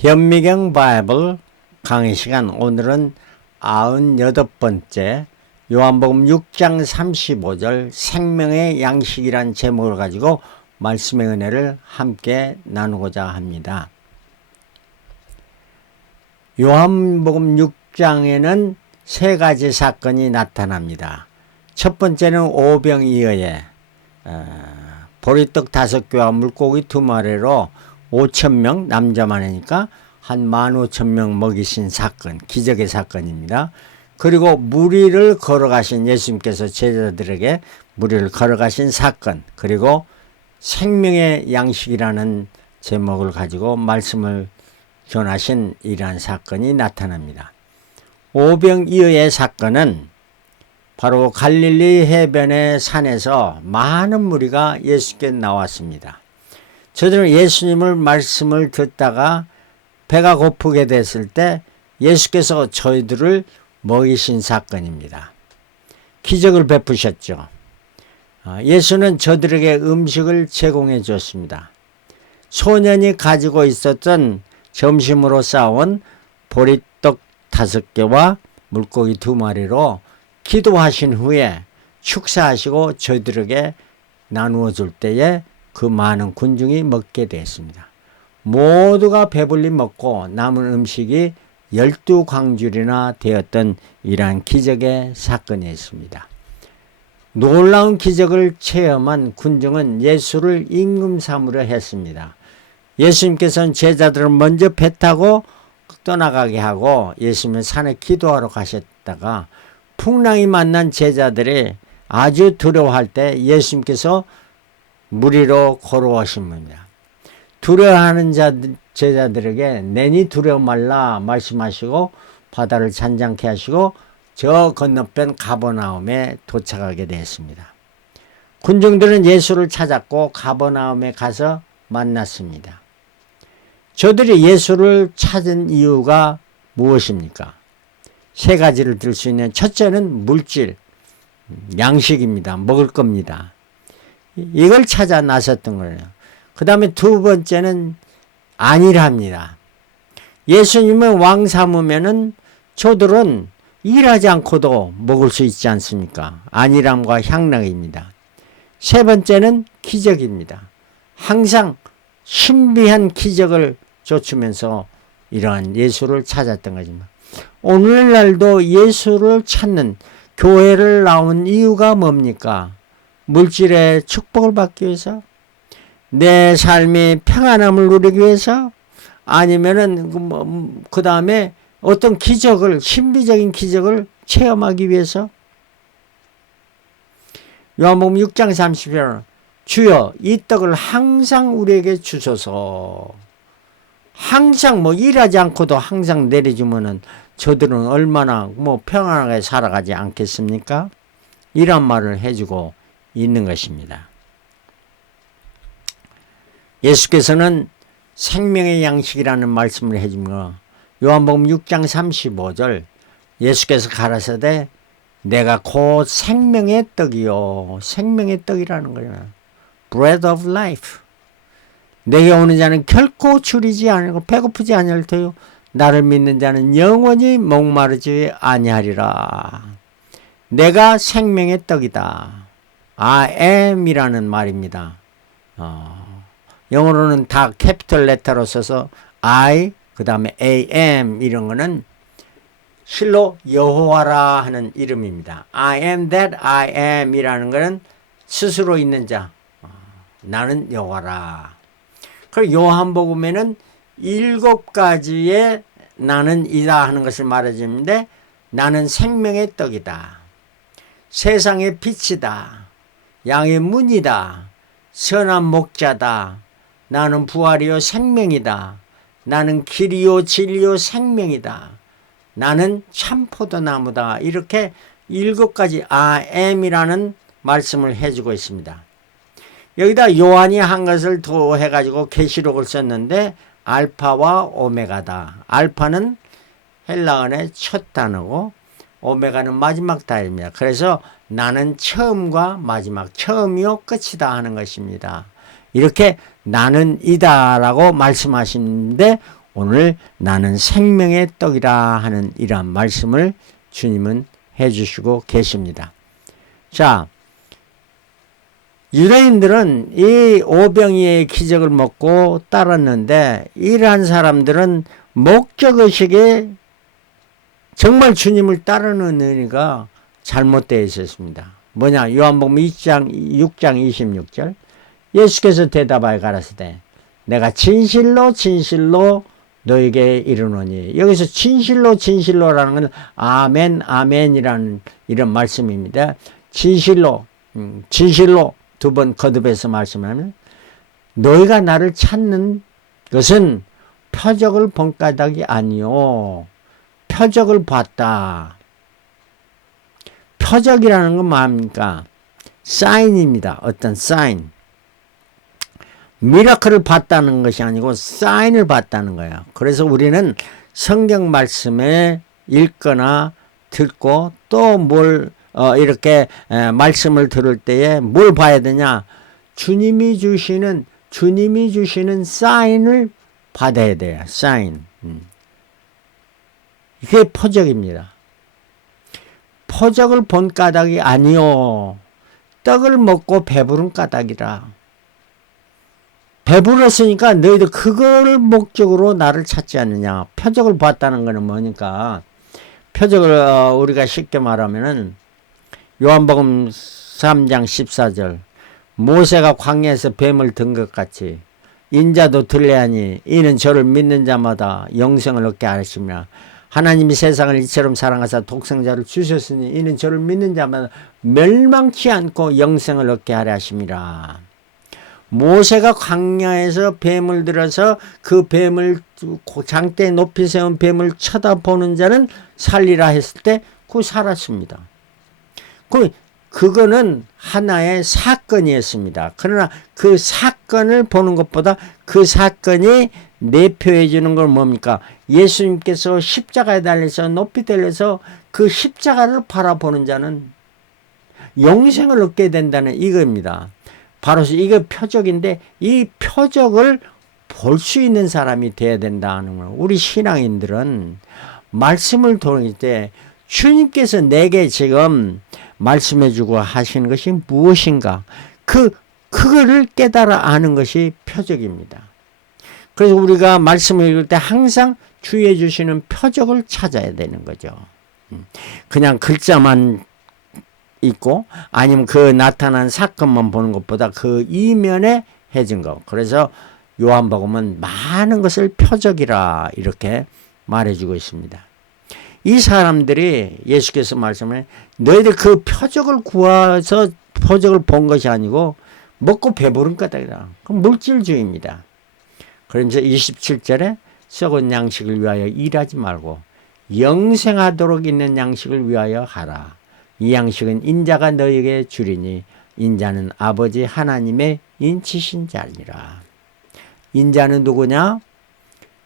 현미경 바이블 강의 시간, 오늘은 98번째 요한복음 6장 35절 생명의 양식이란 제목을 가지고 말씀의 은혜를 함께 나누고자 합니다. 요한복음 6장에는 세 가지 사건이 나타납니다. 첫 번째는 오병이어의 보리떡 5개와 물고기 2마리로 5,000명, 남자만 하니까 한 15,000명 먹이신 사건, 기적의 사건입니다. 그리고 무리를 걸어가신, 예수님께서 제자들에게 무리를 걸어가신 사건, 그리고 생명의 양식이라는 제목을 가지고 말씀을 전하신 이러한 사건이 나타납니다. 오병이어의 사건은 바로 갈릴리 해변의 산에서 많은 무리가 예수께 나왔습니다. 저들은 예수님을 말씀을 듣다가 배가 고프게 됐을 때 예수께서 저희들을 먹이신 사건입니다. 기적을 베푸셨죠. 예수는 저들에게 음식을 제공해 줬습니다. 소년이 가지고 있었던 점심으로 싸온 보리떡 5개와 물고기 2마리로 기도하신 후에 축사하시고 저희들에게 나누어 줄 때에 그 많은 군중이 먹게 됐습니다. 모두가 배불리 먹고 남은 음식이 12광줄이나 되었던 이러한 기적의 사건이었습니다. 놀라운 기적을 체험한 군중은 예수를 임금 삼으려 했습니다. 예수님께서는 제자들을 먼저 배 타고 떠나가게 하고 예수님은 산에 기도하러 가셨다가 풍랑이 만난 제자들이 아주 두려워할 때 예수님께서 무리로 걸어오신 분입니다. 두려워하는 제자들에게 내니 두려워 말라 말씀하시고 바다를 잔잔케 하시고 저 건너편 가버나움에 도착하게 되었습니다. 군중들은 예수를 찾았고 가버나움에 가서 만났습니다. 저들이 예수를 찾은 이유가 무엇입니까? 세 가지를 들 수 있는, 첫째는 물질, 양식입니다. 먹을 겁니다. 이걸 찾아 나섰던 거예요. 그 다음에 두 번째는 안일합니다. 예수님을 왕 삼으면은 저들은 일하지 않고도 먹을 수 있지 않습니까? 안일함과 향락입니다. 세 번째는 기적입니다. 항상 신비한 기적을 쫓으면서 이러한 예수를 찾았던 것입니다. 오늘날도 예수를 찾는 교회를 나온 이유가 뭡니까? 물질의 축복을 받기 위해서? 내 삶이 평안함을 누리기 위해서? 아니면은 그 다음에 어떤 기적을, 신비적인 기적을 체험하기 위해서? 요한복음 6장 30절, 주여 이 떡을 항상 우리에게 주소서. 항상 일하지 않고도 항상 내려주면은 저들은 얼마나 평안하게 살아가지 않겠습니까? 이런 말을 해주고 있는 것입니다. 예수께서는 생명의 양식이라는 말씀을 해주며 요한복음 6장 35절, 예수께서 가라사대 내가 곧 생명의 떡이요, 생명의 떡이라는 거예요. Bread of life. 내게 오는 자는 결코 줄이지 아니고 배고프지 아니할 터요 나를 믿는 자는 영원히 목마르지 아니하리라. 내가 생명의 떡이다. I am 이라는 말입니다. 영어로는 다 캐피털 레터로 써서 I, 그 다음에 am 이런 거는 실로 여호와라 하는 이름입니다. I am that I am 이라는 거는 스스로 있는 자, 나는 여호와라. 그리고 요한복음에는 7가지의 나는 이다 하는 것을 말해주는데, 나는 생명의 떡이다, 세상의 빛이다, 양의 문이다, 선한 목자다, 나는 부활이요 생명이다, 나는 길이요 진리요 생명이다, 나는 참포도나무다. 이렇게 7가지 I am이라는 말씀을 해주고 있습니다. 여기다 요한이 한 것을 더해가지고 계시록을 썼는데 알파와 오메가다. 알파는 헬라어의 첫 단어고 오메가는 마지막 단어입니다. 그래서 나는 처음과 마지막, 처음이요 끝이다 하는 것입니다. 이렇게 나는 이다라고 말씀하시는데 오늘 나는 생명의 떡이라 하는 이러한 말씀을 주님은 해주시고 계십니다. 자, 유대인들은 이 오병이의 기적을 먹고 따랐는데 이러한 사람들은 목적의식에 정말 주님을 따르는 의미가 잘못되어 있었습니다. 뭐냐? 요한복음 6장 26절 예수께서 대답하여 가라사대 내가 진실로 진실로 너에게 이르노니, 여기서 진실로 진실로라는 건 아멘 아멘이라는 이런 말씀입니다. 진실로 진실로 두 번 거듭해서 말씀하면 너희가 나를 찾는 것은 표적을 본 까닭이 아니요 표적을 봤다. 표적이라는 건 뭡니까? 사인입니다. 어떤 사인. 미라클을 봤다는 것이 아니고 사인을 봤다는 거예요. 그래서 우리는 성경 말씀에 읽거나 듣고 또 뭘 이렇게 말씀을 들을 때에 뭘 봐야 되냐? 주님이 주시는 사인을 받아야 돼요. 사인. 이게 표적입니다. 표적을 본 까닭이 아니요 떡을 먹고 배부른 까닭이라. 배불렀으니까 너희들 그걸 목적으로 나를 찾지 않느냐. 표적을 봤다는 것은 뭐니까, 표적을 우리가 쉽게 말하면은 요한복음 3장 14절 모세가 광야에서 뱀을 든 것 같이 인자도 들려하니 이는 저를 믿는 자마다 영생을 얻게 하시며 하나님이 세상을 이처럼 사랑하사 독생자를 주셨으니 이는 저를 믿는 자마다 멸망치 않고 영생을 얻게 하려 하심이라. 모세가 광야에서 뱀을 들어서 그 뱀을 장대에 높이 세운 뱀을 쳐다보는 자는 살리라 했을 때 그 살았습니다. 그거는 하나의 사건이었습니다. 그러나 그 사건을 보는 것보다 그 사건이 내표해 주는 건 뭡니까? 예수님께서 십자가에 달려서 높이 달려서 그 십자가를 바라보는 자는 영생을 얻게 된다는 이겁니다. 바로 이게 표적인데 이 표적을 볼 수 있는 사람이 돼야 된다는 거예요. 우리 신앙인들은 말씀을 통할 때 주님께서 내게 지금 말씀해 주고 하시는 것이 무엇인가? 그거를 깨달아 아는 것이 표적입니다. 그래서 우리가 말씀을 읽을 때 항상 주의 주시는 표적을 찾아야 되는 거죠. 그냥 글자만 있고 아니면 그 나타난 사건만 보는 것보다 그 이면에 해진 것. 그래서 요한복음은 많은 것을 표적이라 이렇게 말해주고 있습니다. 이 사람들이 예수께서 말씀을 너희들 그 표적을 구해서 표적을 본 것이 아니고 먹고 배부른 까닭이다. 그럼 물질주의입니다. 그러면서 27절에 썩은 양식을 위하여 일하지 말고 영생하도록 있는 양식을 위하여 하라. 이 양식은 인자가 너희에게 주리니 인자는 아버지 하나님의 인치신 자니라. 인자는 누구냐?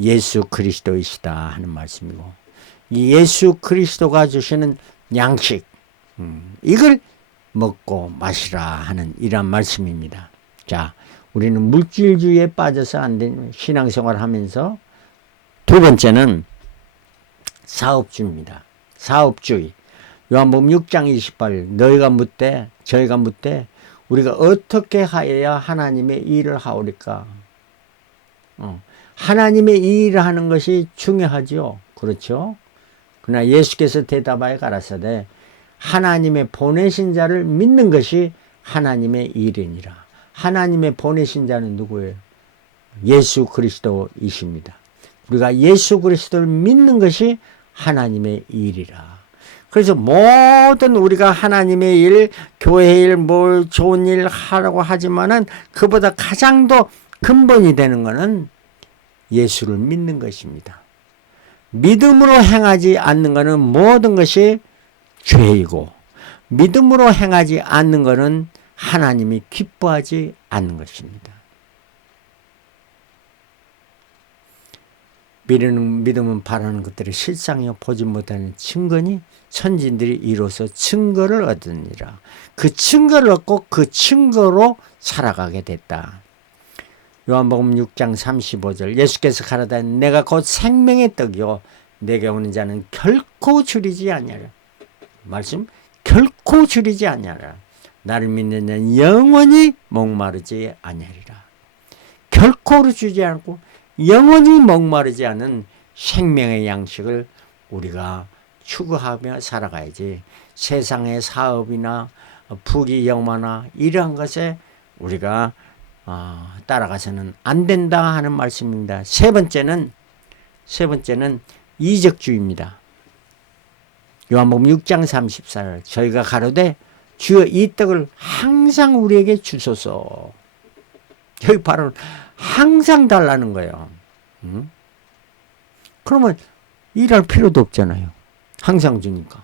예수 그리스도이시다 하는 말씀이고 이 예수 그리스도가 주시는 양식 이걸 먹고 마시라 하는 이런 말씀입니다. 자, 우리는 물질주의에 빠져서 안 되는 신앙생활을 하면서 두 번째는 사업주의입니다. 사업주의. 요한복음 6장 28절 너희가 묻되 저희가 묻되 우리가 어떻게 하여야 하나님의 일을 하오리까? 하나님의 일을 하는 것이 중요하죠. 그렇죠? 그러나 예수께서 대답하여 가라사대 하나님의 보내신 자를 믿는 것이 하나님의 일이니라. 하나님의 보내신 자는 누구예요? 예수 그리스도이십니다. 우리가 예수 그리스도를 믿는 것이 하나님의 일이라. 그래서 모든 우리가 하나님의 일, 교회 일, 뭘 좋은 일 하라고 하지만은 그보다 가장 더 근본이 되는 것은 예수를 믿는 것입니다. 믿음으로 행하지 않는 것은 모든 것이 죄이고 믿음으로 행하지 않는 것은 하나님이 기뻐하지 않는 것입니다. 믿음은 바라는 것들을 실상이요 보지 못하는 증거니 선진들이 이로써 증거를 얻으니라. 그 증거를 얻고 그 증거로 살아가게 됐다. 요한복음 6장 35절 예수께서 가라사대 내가 곧 생명의 떡이요 내게 오는 자는 결코 줄이지 아니하라. 말씀 결코 줄이지 아니하라. 나를 믿는 자는 영원히 목마르지 아니하리라. 결코 주지 않고 영원히 목마르지 않은 생명의 양식을 우리가 추구하며 살아가야지. 세상의 사업이나 부귀영화나 이러한 것에 우리가 따라가서는 안 된다 하는 말씀입니다. 세 번째는 이적주의입니다. 요한복음 6장 34절 저희가 가로되 주여 이 떡을 항상 우리에게 주소서. 여기 바로 항상 달라는 거예요. 그러면 일할 필요도 없잖아요. 항상 주니까.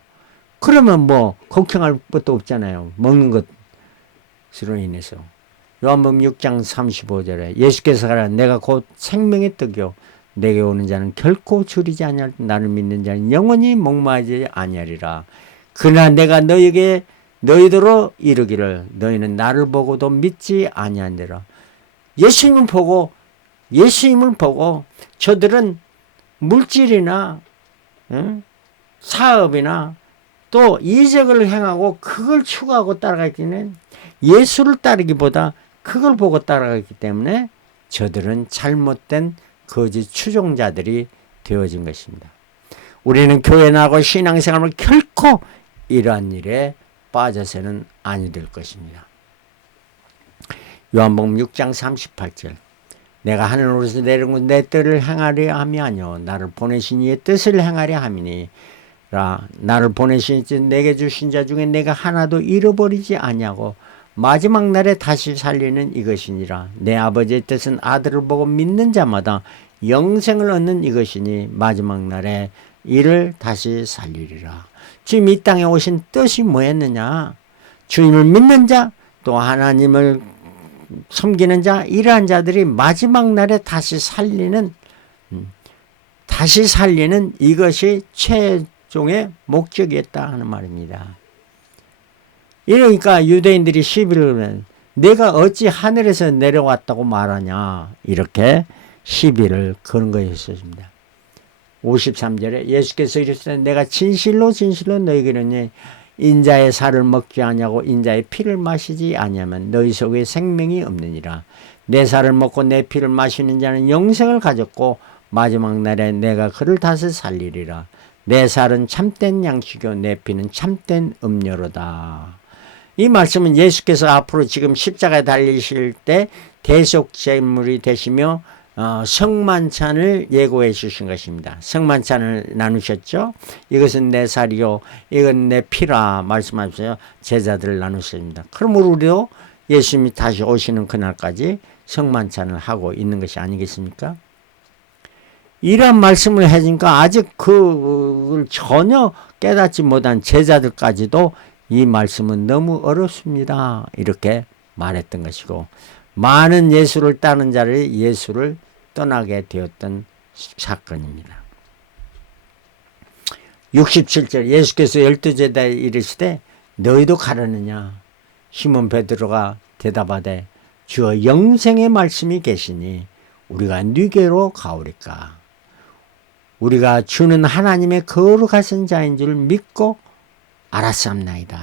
그러면 뭐 걱정할 것도 없잖아요. 먹는 것으로 인해서. 요한복음 6장 35절에 예수께서 가라 내가 곧 생명의 떡이요 내게 오는 자는 결코 줄이지 아니할 나를 믿는 자는 영원히 목마르지 아니하리라. 그러나 내가 너희더러 이르기를 너희는 나를 보고도 믿지 아니하니라. 예수님을 보고 저들은 물질이나 사업이나 또 이적을 행하고 그걸 추구하고 따라가기는 예수를 따르기보다 그걸 보고 따라가기 때문에 저들은 잘못된 거짓 추종자들이 되어진 것입니다. 우리는 교회 나가고 신앙생활을 결코 이러한 일에 빠져서는 아니 될 것입니다. 요한복음 6장 38절 내가 하늘로서 내려온 내 뜻을 행하려 함이 아니요 나를 보내신 이의 뜻을 행하려 함이니 나를 보내신 이 내게 주신 자 중에 내가 하나도 잃어버리지 아니하고 마지막 날에 다시 살리는 이것이니라. 내 아버지의 뜻은 아들을 보고 믿는 자마다 영생을 얻는 이것이니 마지막 날에 이를 다시 살리리라. 주님 이 땅에 오신 뜻이 뭐였느냐? 주님을 믿는 자 또 하나님을 섬기는 자 이러한 자들이 마지막 날에 다시 살리는 이것이 최종의 목적이었다 하는 말입니다. 이러니까 유대인들이 시비를 걸면 내가 어찌 하늘에서 내려왔다고 말하냐 이렇게 시비를 거는 것이었습니다. 53절에 예수께서 이르시되 내가 진실로 너희에게 이르노니 인자의 살을 먹지 아니하고 인자의 피를 마시지 아니하면 너희 속에 생명이 없느니라. 내 살을 먹고 내 피를 마시는 자는 영생을 가졌고 마지막 날에 내가 그를 다시 살리리라. 내 살은 참된 양식이요 내 피는 참된 음료로다. 이 말씀은 예수께서 앞으로 지금 십자가에 달리실 때 대속제물이 되시며 성만찬을 예고해 주신 것입니다. 성만찬을 나누셨죠. 이것은 내 살이요 이건 내 피라 말씀하셔서 제자들을 나누셨습니다. 그러므로 우리도 예수님이 다시 오시는 그날까지 성만찬을 하고 있는 것이 아니겠습니까? 이런 말씀을 해주니까 아직 그걸 전혀 깨닫지 못한 제자들까지도 이 말씀은 너무 어렵습니다 이렇게 말했던 것이고 많은 예수를 따르는 자를 예수를 떠나게 되었던 사건입니다. 67절 예수께서 12제자에 이르시되 너희도 가려느냐? 시몬 베드로가 대답하되 주여 영생의 말씀이 계시니 우리가 누게로 가오리까? 우리가 주는 하나님의 거룩하신 자인 줄 믿고 알았사옵나이다.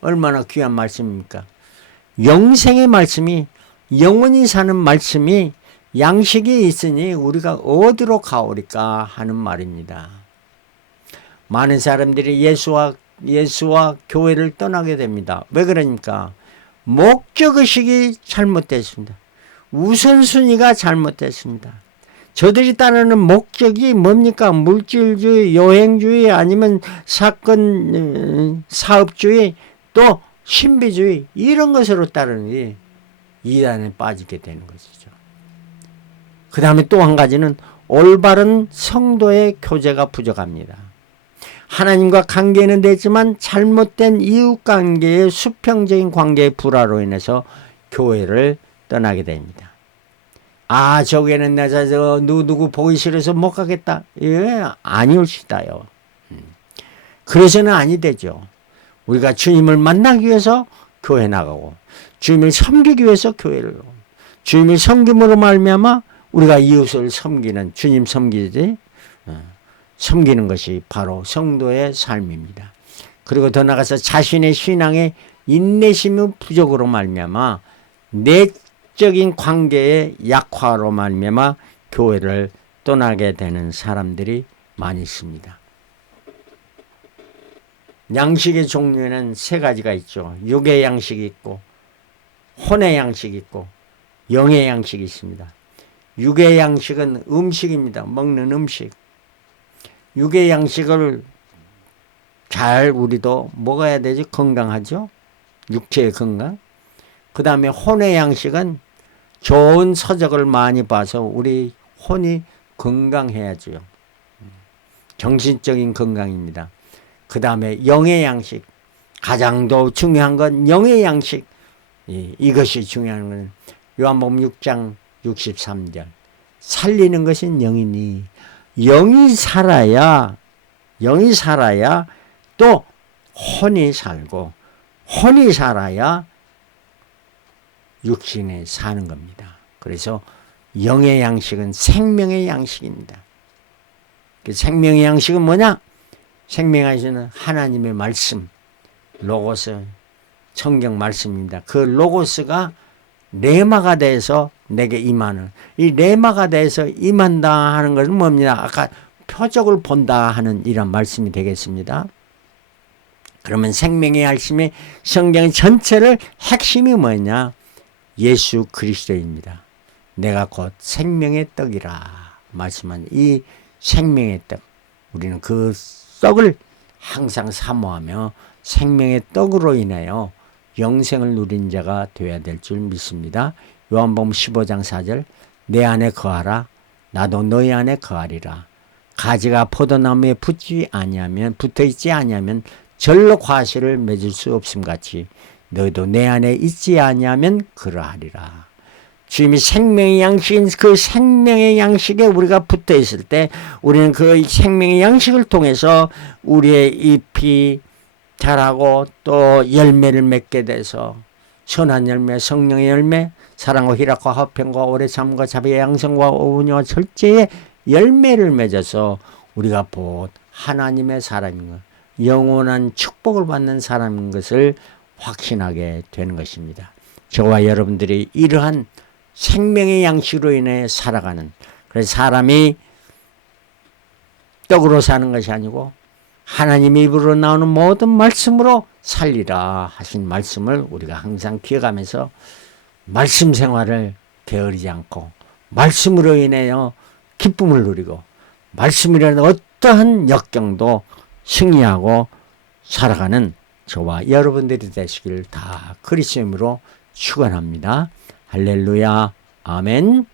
얼마나 귀한 말씀입니까? 영생의 말씀이 영원히 사는 말씀이 양식이 있으니 우리가 어디로 가오리까 하는 말입니다. 많은 사람들이 예수와 교회를 떠나게 됩니다. 왜 그러니까? 목적의식이 잘못됐습니다. 우선순위가 잘못됐습니다. 저들이 따르는 목적이 뭡니까? 물질주의, 여행주의, 아니면 사업주의, 또 신비주의 이런 것으로 따르니 이단에 빠지게 되는 것이죠. 그 다음에 또 한 가지는 올바른 성도의 교제가 부족합니다. 하나님과 관계는 되지만 잘못된 이웃관계의 수평적인 관계의 불화로 인해서 교회를 떠나게 됩니다. 아, 저기에는 내가 누구 보기 싫어서 못 가겠다. 예, 아니올시다요. 그래서는 아니 되죠. 우리가 주님을 만나기 위해서 교회 나가고 주님을 섬기기 위해서 교회를 가고 주님을 섬김으로 말미암아 우리가 이웃을 섬기는, 주님 섬기지, 섬기는 것이 바로 성도의 삶입니다. 그리고 더 나아가서 자신의 신앙의 인내심의 부족으로 말미암아 내적인 관계의 약화로 말미암아 교회를 떠나게 되는 사람들이 많이 있습니다. 양식의 종류에는 세 가지가 있죠. 육의 양식이 있고, 혼의 양식이 있고, 영의 양식이 있습니다. 육의 양식은 음식입니다. 먹는 음식. 육의 양식을 잘 우리도 먹어야 되지. 건강하죠. 육체의 건강. 그 다음에 혼의 양식은 좋은 서적을 많이 봐서 우리 혼이 건강해야죠. 정신적인 건강입니다. 그 다음에 영의 양식. 가장 더 중요한 건 영의 양식. 이것이 중요한 건 요한복음 6장 63절. 살리는 것은 영이니 영이 살아야 또 혼이 살고 혼이 살아야 육신에 사는 겁니다. 그래서 영의 양식은 생명의 양식입니다. 그 생명의 양식은 뭐냐? 생명의 양식은 하나님의 말씀, 로고스, 성경 말씀입니다. 그 로고스가 레마가 돼서 내게 임하는, 이 레마가 돼서 임한다 하는 것은 뭡니다? 아까 표적을 본다 하는 이런 말씀이 되겠습니다. 그러면 생명의 말씀이 성경 전체를 핵심이 뭐냐? 예수 그리스도입니다. 내가 곧 생명의 떡이라 말씀한 이 생명의 떡, 우리는 그 떡을 항상 사모하며 생명의 떡으로 인하여 영생을 누린 자가 되어야 될 줄 믿습니다. 요한복음 15장 4절, 내 안에 거하라, 나도 너희 안에 거하리라. 가지가 포도나무에 붙어있지 아니하면 절로 과실을 맺을 수 없음 같이 너희도 내 안에 있지 아니하면 그러하리라. 주님이 생명의 양식인 그 생명의 양식에 우리가 붙어 있을 때 우리는 그 생명의 양식을 통해서 우리의 잎이 자라고 또 열매를 맺게 돼서 선한 열매, 성령의 열매, 사랑과 희락과 화평과 오래 참과 자비의 양성과 온유와 절제의 열매를 맺어서 우리가 곧 하나님의 사람인 것, 영원한 축복을 받는 사람인 것을 확신하게 되는 것입니다. 저와 여러분들이 이러한 생명의 양식으로 인해 살아가는, 그래서 사람이 떡으로 사는 것이 아니고 하나님 입으로 나오는 모든 말씀으로 살리라 하신 말씀을 우리가 항상 기억하면서 말씀 생활을 게으르지 않고 말씀으로 인하여 기쁨을 누리고 말씀이라는 어떠한 역경도 승리하고 살아가는 저와 여러분들이 되시길 다 그리스도 이름으로 축원합니다. 할렐루야. 아멘.